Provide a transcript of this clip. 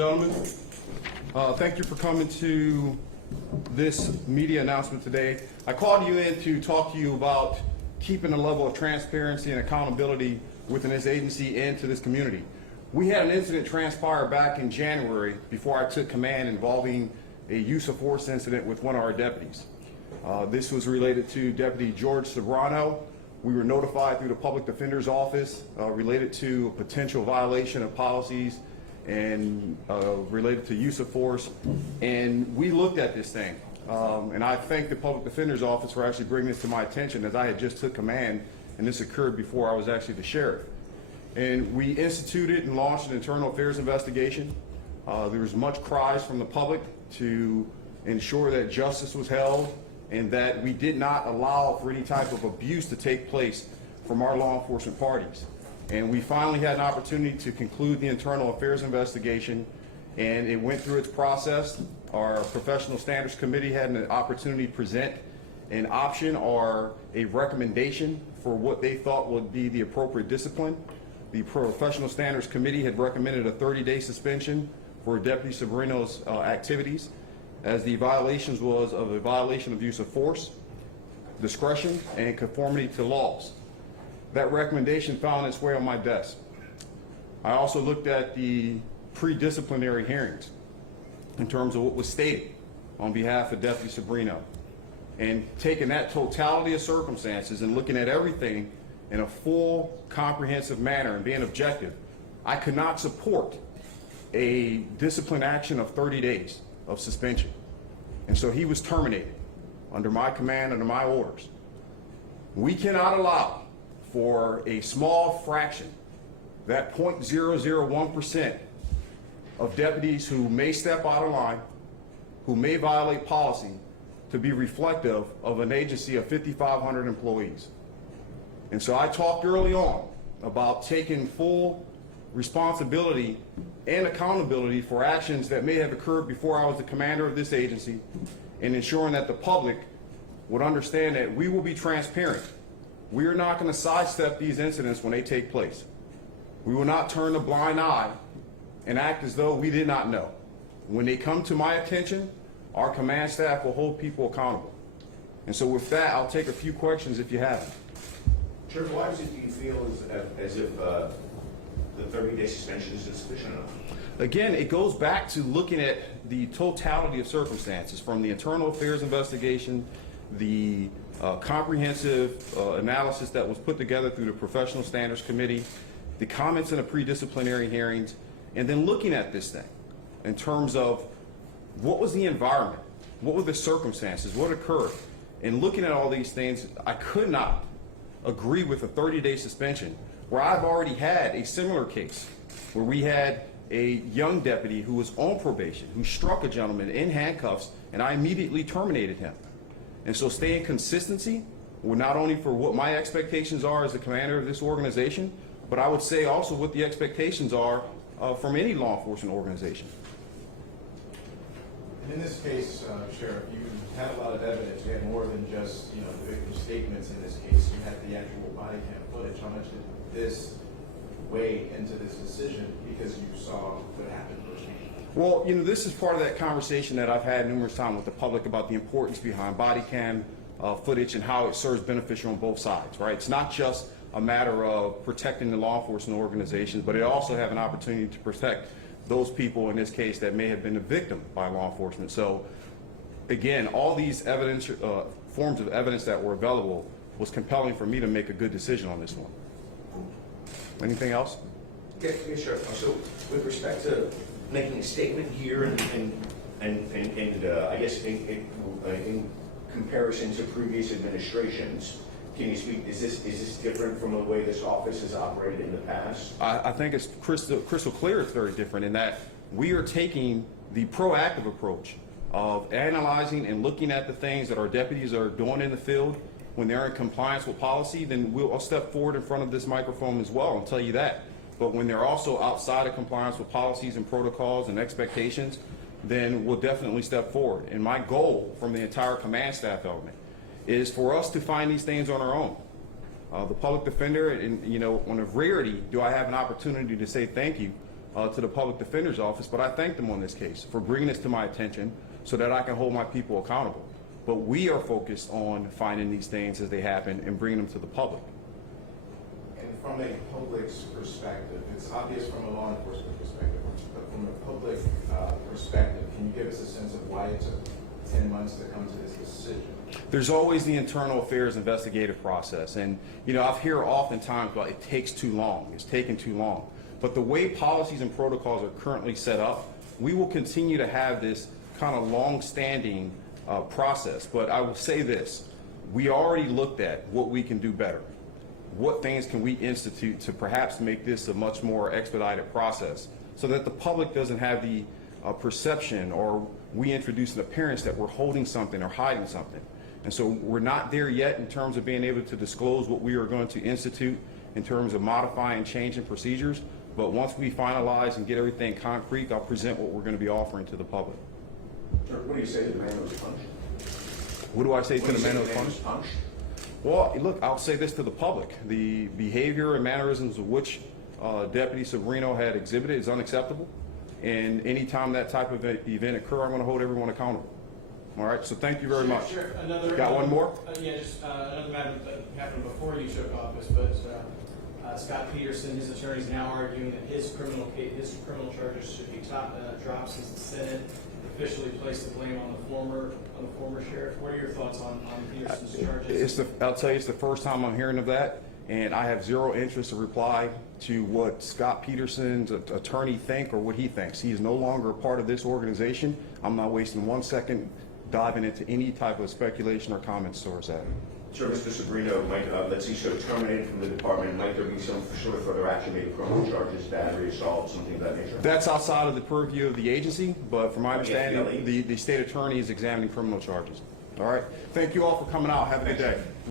Gentlemen, thank you for coming to this media announcement today. I called you in to talk to you about keeping a level of transparency and accountability within this agency and to this community. We had an incident transpire back in January before I took command involving a use of force incident with one of our deputies. This was related to Deputy George Sobrano. We were notified through the Public Defender's Office related to a potential violation of policies and related to use of force, and we looked at this thing. And I thank the Public Defender's Office for actually bringing this to my attention, as I had just took command, and this occurred before I was actually the sheriff. And we instituted and launched an internal affairs investigation. There was much cries from the public to ensure that justice was held and that we did not allow for any type of abuse to take place from our law enforcement parties. And we finally had an opportunity to conclude the internal affairs investigation, and it went through its process. Our professional standards committee had an opportunity to present an option or a recommendation for what they thought would be the appropriate discipline. The professional standards committee had recommended a 30-day suspension for Deputy Sobrano's activities, as the violations was of a violation of use of force, discretion, and conformity to laws. That recommendation found its way on my desk. I also looked at the pre-disciplinary hearings in terms of what was stated on behalf of Deputy Sobrano, and taking that totality of circumstances and looking at everything in a full, comprehensive manner and being objective, I could not support a discipline action of 30 days of suspension. And so he was terminated under my command, under my orders. We cannot allow for a small fraction, that 0.001% of deputies who may step out of line, who may violate policy, to be reflective of an agency of 5,500 employees. And so I talked early on about taking full responsibility and accountability for actions that may have occurred before I was the commander of this agency, and ensuring that the public would understand that we will be transparent. We are not going to sidestep these incidents when they take place. We will not turn a blind eye and act as though we did not know. When they come to my attention, our command staff will hold people accountable. And so with that, I'll take a few questions if you have them. Sheriff, why do you feel as if the 30-day suspension is insufficient enough? Again, it goes back to looking at the totality of circumstances, from the internal affairs investigation, the comprehensive analysis that was put together through the Professional Standards Committee, the comments in the pre-disciplinary hearings, and then looking at this thing in terms of what was the environment, what were the circumstances, what occurred. And looking at all these things, I could not agree with a 30-day suspension, where I've already had a similar case where we had a young deputy who was on probation, who struck a gentleman in handcuffs, and I immediately terminated him. And so staying consistency, not only for what my expectations are as the commander of this organization, but I would say also what the expectations are from any law enforcement organization. And in this case, Sheriff, you had a lot of evidence. You had more than just, the victim's statements in this case. You had the actual body cam footage. How much did this weigh into this decision because you saw what happened firsthand? Well, this is part of that conversation that I've had numerous times with the public about the importance behind body cam footage and how it serves beneficial on both sides, right? It's not just a matter of protecting the law enforcement organizations, but it also have an opportunity to protect those people in this case that may have been a victim by law enforcement. So again, all these evidence, forms of evidence that were available was compelling for me to make a good decision on this one. Anything else? Yeah, sure. So with respect to making a statement here and I guess in comparison to previous administrations, can you speak, is this different from the way this office has operated in the past? I think it's crystal clear it's very different in that we are taking the proactive approach of analyzing and looking at the things that our deputies are doing in the field. When they're in compliance with policy, then I'll step forward in front of this microphone as well and tell you that. But when they're also outside of compliance with policies and protocols and expectations, then we'll definitely step forward. And my goal from the entire command staff element is for us to find these things on our own. The public defender, and on a rarity do I have an opportunity to say thank you to the public defender's office, but I thank them on this case for bringing this to my attention so that I can hold my people accountable. But we are focused on finding these things as they happen and bringing them to the public. And from a public's perspective, it's obvious from a law enforcement perspective, but from a public perspective, can you give us a sense of why it took 10 months to come to this decision? There's always the internal affairs investigative process. And, you know, I've heard oftentimes about it takes too long, it's taking too long. But the way policies and protocols are currently set up, we will continue to have this kind of long-standing process. But I will say this, we already looked at what we can do better. What things can we institute to perhaps make this a much more expedited process so that the public doesn't have the perception or we introduce an appearance that we're holding something or hiding something. And so we're not there yet in terms of being able to disclose what we are going to institute in terms of modifying, changing procedures. But once we finalize and get everything concrete, I'll present what we're going to be offering to the public. Sir, what do you say to the man who was punched? What do I say to What do the you say man to who the was man who was punched? punched? Well, look, I'll say this to the public. The behavior and mannerisms of which Deputy Sobrino had exhibited is unacceptable. And anytime that type of event occur, I'm going to hold everyone accountable. All right, so thank you very much. Sure. Another, Got one more? Yeah, just another matter that happened before you took office, but Scott Peterson, his attorney, is now arguing that his criminal charges should be dropped since the Senate officially placed the blame on the former sheriff. What are your thoughts on Peterson's charges? I'll tell you, it's the first time I'm hearing of that, and I have zero interest to reply to what Scott Peterson's attorney think or what he thinks. He is no longer a part of this organization. I'm not wasting 1 second diving into any type of speculation or comments towards that. Sure, Mr. Sobrino, might, let's see, so terminated from the department, might there be some sort of further action, maybe criminal charges, battery, assault, something of that nature? That's outside of the purview of the agency, but from my understanding, Yeah, the state attorney is examining criminal charges. All right, thank you all for coming out. Have a good day.